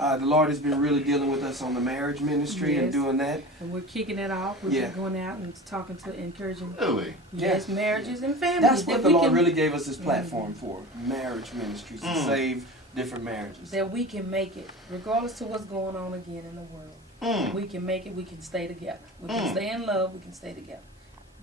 The Lord has been really dealing with us on the marriage ministry and doing that. And we're kicking it off. We're going out and talking to encouraging. Really? Yes, marriages and families. That's what the Lord really gave us this platform for. Marriage ministries to save different marriages. That we can make it, regardless to what's going on again in the world. We can make it, we can stay together. We can stay in love, we can stay together.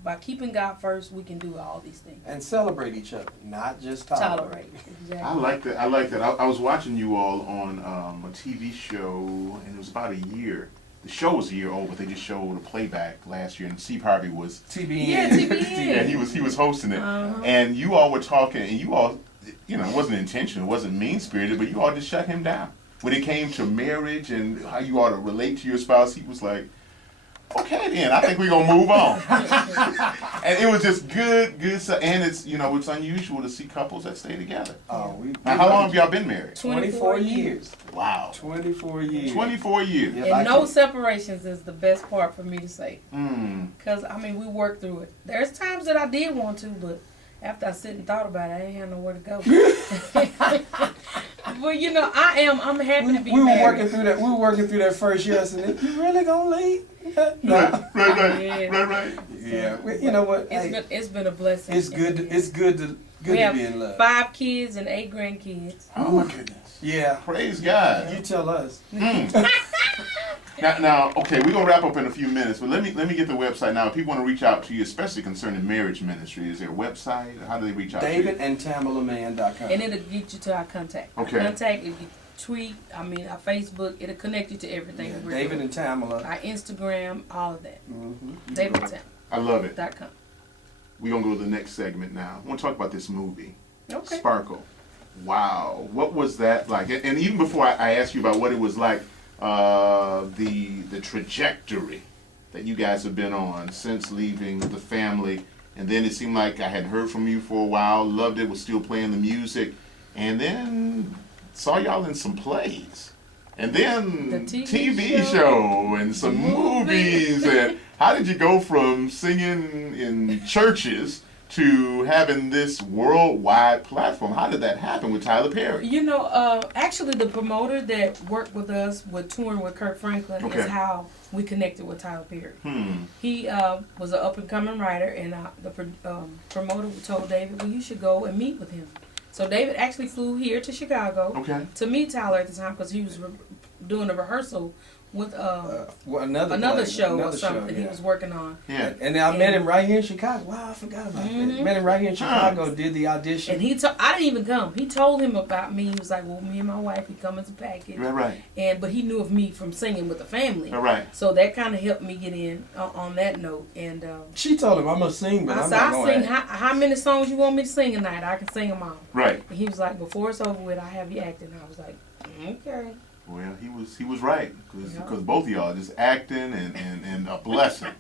By keeping God first, we can do all these things. And celebrate each other, not just tolerate. Exactly. I like that. I like that. I was watching you all on a TV show, and it was about a year. The show was a year old, but they just showed a playback last year, and Steve Harvey was TBN. Yeah, TBN. Yeah, he was hosting it, and you all were talking, and you all, it wasn't intentional, it wasn't mean spirited, but you all just shut him down when it came to marriage and how you ought to relate to your spouse. He was like, okay then, I think we're gonna move on. And it was just good stuff. And it's it's unusual to see couples that stay together. Now, how long have y'all been married? 24 years. Wow. 24 years. 24 years. Yep, And no separations is the best part for me to say. Because, we worked through it. There's times that I did want to, but after I sit and thought about it, I ain't had nowhere to go. But I'm happy to be married. We were working through that first year. I said, "You really gonna leave?" Right. Yeah. You know what? It's been a blessing. It's good. It's good to be in love. 5 kids and 8 grandkids. Oh my goodness. Yeah. Praise God. You tell us. Now, okay, we're gonna wrap up in a few minutes, but let me get the website now. If people want to reach out to you, especially concerning marriage ministry, is there a website? How do they reach out to you? DavidandTamelaMann.com. And it'll get you to our contact. Okay. Contact, it'll tweet, our Facebook, it'll connect you to everything. Yeah, David and Tamela. Our Instagram, all of that. David and Tamela. I love it. .com. We're gonna go to the next segment now. I want to talk about this movie. Okay. Sparkle. Wow. What was that like? And even before I ask you about what it was like, the trajectory that you guys have been on since leaving the family, and then it seemed like I hadn't heard from you for a while, loved it, was still playing the music, and then saw y'all in some plays, and then the TV show and some movies. And how did you go from singing in churches to having this worldwide platform? How did that happen with Tyler Perry? Actually the promoter that worked with us with touring with Kirk Franklin is how we connected with Tyler Perry. He was an up-and-coming writer, and the promoter told David, well, you should go and meet with him. So David actually flew here to Chicago to meet Tyler at the time, because he was doing a rehearsal with another show or something he was working on. Yeah. And I met him right here in Chicago. Wow, I forgot about that. Met him right here in Chicago, did the audition. And I didn't even come. He told him about me. He was like, well, me and my wife, we come as a package. Right. But he knew of me from singing with the family. Right. So that kind of helped me get in on that note. And she told him, I'm going to sing, but I'm not going to sing. How many songs you want me to sing tonight? I can sing them all. Right. And he was like, before it's over with, I have you acting. I was like, okay. Well, he was right, because both of y'all just acting and a blessing,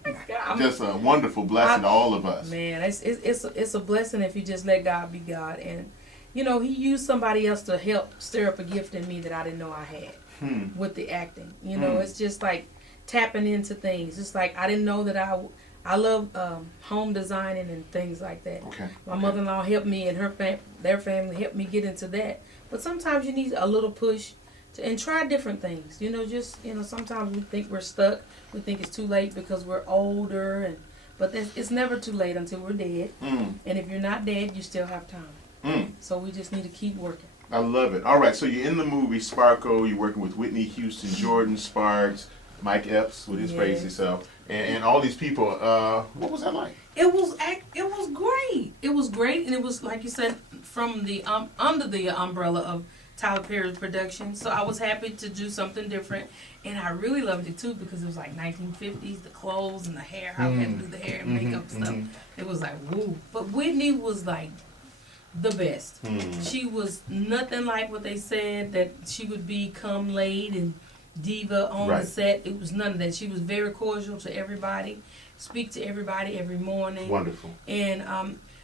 just a wonderful blessing to all of us. Man, it's a blessing if you just let God be God, and He used somebody else to help stir up a gift in me that I didn't know I had with the acting. It's just like tapping into things. It's like I didn't know that I love home designing and things like that. My mother-in-law helped me, and their family helped me get into that. But sometimes you need a little push. And try different things. Sometimes we think we're stuck. We think it's too late because we're older, but it's never too late until we're dead. And if you're not dead, you still have time. So we just need to keep working. I love it. All right, so you're in the movie Sparkle. You're working with Whitney Houston, Jordan Sparks, Mike Epps with his crazy self, and all these people. What was that like? It was great. It was great, and it was, like you said, from the under the umbrella of Tyler Perry's production. So I was happy to do something different, and I really loved it too, because it was like 1950s, the clothes and the hair, how we had to do the hair and makeup stuff. It was like, woo. But Whitney was like the best. She was nothing like what they said that she would be come late and diva on the set. It was none of that. She was very cordial to everybody, speak to everybody every morning. Wonderful. And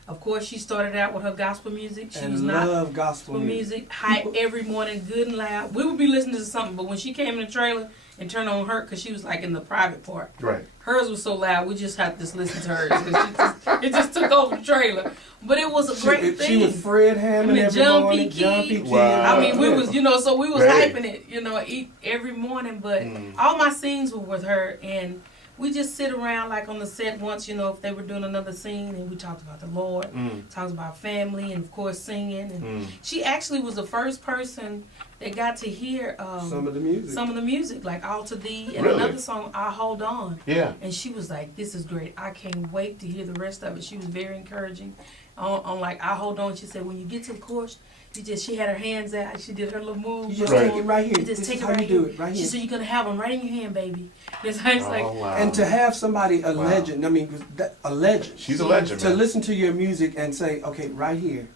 Of course, she started out with her gospel music. She was And not love gospel music. High every morning, good and loud. We would be listening to something, but when she came in the trailer and turned on her, because she was like in the private part. Right. Hers was so loud, we just had to listen to hers. 'Cause it just took over the trailer. But it was a great thing. She was Fred Hammond every morning, John P. Key. Wow. I mean, we was, so we was Right. hyping it, every morning. But all my scenes were with her, and we just sit around like on the set once, if they were doing another scene, and we talked about the Lord, talked about family, and of course singing. And she actually was the first person that got to hear some of the music, like All to Thee, and Really? another song, I Hold On. Yeah. And she was like, "This is great. I can't wait to hear the rest of it." She was very encouraging. On like I Hold On, she said, when you get to the chorus, she had her hands out. She did her little move. You just Right. take it right here. You just This take is it how right you do here. it, right She here. said, "You're gonna have them right in your hand, baby." It's like, Wow. And to have somebody, a Wow. legend, I mean, a legend. She's a legend, To man. listen to your music and say, okay, right here.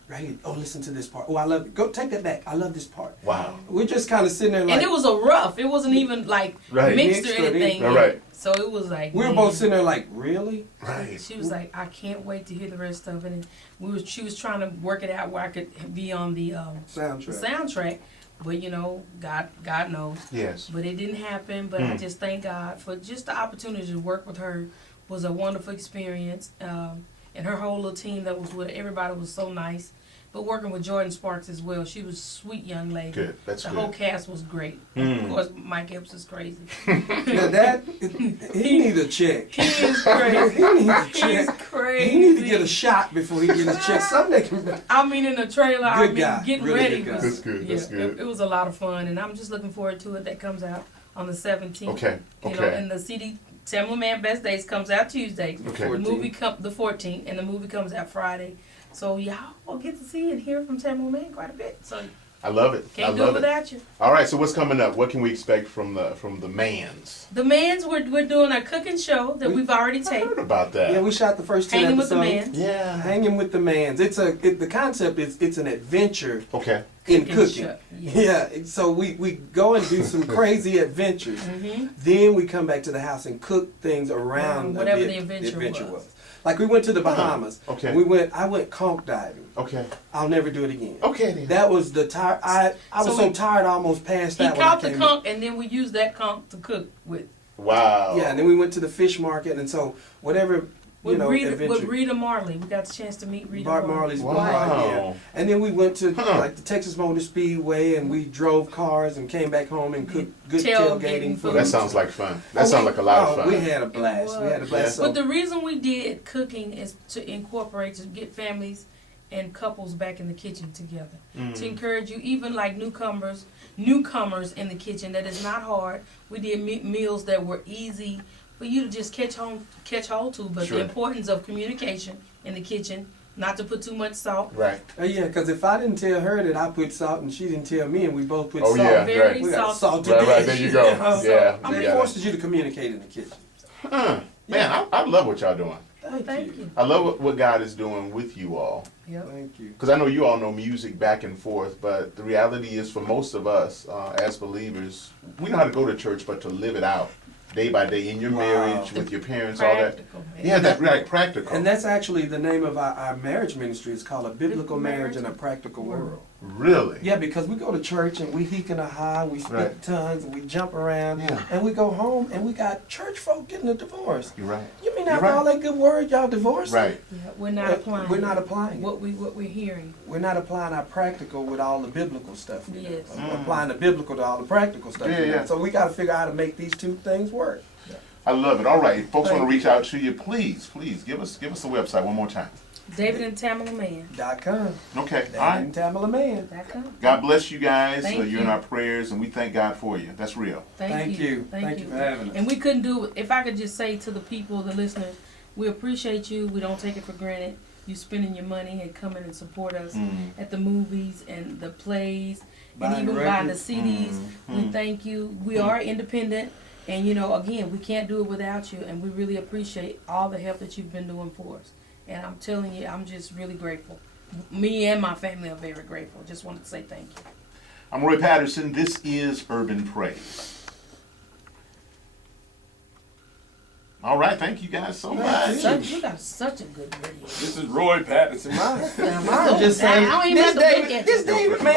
Oh, listen to this part. Oh, I love it. Go take that back. I love this part. Wow. We're just kind of sitting there like. and it was a rough. It wasn't even like Right. mixed or Mixed or anything. anything. Right. So it was like we were man. both sitting there like, really? Right. She was like, "I can't wait to hear the rest of it." And she was trying to work it out where I could be on the Soundtrack. soundtrack. But God knows. Yes. But it didn't happen. But I just thank God for just the opportunity to work with her. Was a wonderful experience. And her whole little team that was with her, everybody was so nice. But working with Jordan Sparks as well, she was a sweet young lady. Good. That's The good. whole cast was great. Of course, Mike Epps is crazy. Now he need a check. He is crazy. He needs a He's check. crazy. He need to get a shot before he gets a check. Something can. I mean, in the trailer, Good guy. getting Really ready. good guy. Was, That's good. That's good. It was a lot of fun, and I'm just looking forward to it. That comes out on the 17th. Okay. You know, Okay. and the CD Tamela Mann Best Days comes out Tuesday. Okay. The movie the 14th, and the movie comes out Friday. So y'all will get to see and hear from Tamela Mann quite a bit. So I love it. I can't do it love it. without you. All right. So what's coming up? What can we expect from the Mans? The Mans, we're doing a cooking show that we've already I heard taped. about that. Yeah, we shot the first 2 Hanging with episodes. the Mans. Yeah. Hanging with the Mans. The concept is it's an adventure Okay. in Cooking cooking. show, Yeah. So we go and do some crazy adventures. Then we come back to the house and cook things around Whatever the the adventure was. Like we went to the Bahamas. Okay. I went conch diving. Okay. I'll never do it again. Okay. Then. That was the tired. I was So so tired I almost passed He out. caught when the I came conch, and then we used that conch to cook with. Wow. Yeah, and then we went to the fish market, and so whatever With Rita, adventure. with Rita Marley. We got the chance to meet Rita Bart Marley. Marley's Wow. bride, yeah. And then we went to Huh. like the Texas Motor Speedway, and we drove cars and came back home and cooked good Tailgating tailgating food. food. That sounds like fun. That sounds like a lot of fun. We had a blast. We had a blast. Yeah. So, But the reason we did cooking is to incorporate, to get families and couples back in the kitchen together. To encourage you, even like newcomers in the kitchen, that is not hard. We did meals that were easy for you to just catch hold to, but Sure. the importance of communication in the kitchen, not to put too much salt. Right. yeah, because if I didn't tell her that I put salt and she didn't tell me and we both put Oh, salt, yeah. Very right. we got a salty. salty Right. dish. There you go. Yeah. It yeah. forces you to communicate in the kitchen. Man, I love what y'all doing. Thank you. I love what God is doing with you all. Yep. Thank you. Because I know you all know music back and forth, but the reality is for most of us as believers, we know how to go to church, but to live it out day by day in your Wow. marriage, with your parents, all that. Practical. Yeah, that's right, practical. And that's actually the name of our marriage ministry. It's called A Biblical Marriage in a Practical World. Really? Yeah, because we go to church and we heek and a high, we speak Right. tongues, and we jump around, Yeah. and we go home and we got church folk getting a divorce. You're right. You mean You're after right. all that good word, y'all divorced? Right. Yeah, we're not applying. We're not applying it. what we're hearing. We're not applying our practical with all the biblical stuff. You know? Yes. Applying the biblical to all the practical stuff. Yeah, you know? yeah. So we got to figure out how to make these two things work. I love it. All right, if folks want to Thank reach out to you, please give us the website one more time. David and Tamela Mann. .com. Okay. All right. And Tamela Mann. .com. God bless you guys. Thank You're in you. our prayers, and we thank God for you. That's real. Thank you. Thank Thank you. you for having us. And we couldn't do it. If I could just say to the people, the listeners, we appreciate you. We don't take it for granted. You spending your money and coming and support us at the movies and the plays and Buying even buying the records. CDs. We thank you. We are independent. And, again, we can't do it without you. And we really appreciate all the help that you've been doing for us. And I'm telling you, I'm just really grateful. Me and my family are very grateful. Just wanted to say thank you. I'm Roy Patterson. This is Urban Praise. All right, thank you guys so much. You got such a good video. This is Roy Patterson. I'm just saying, I don't even have to look at you. this David, man.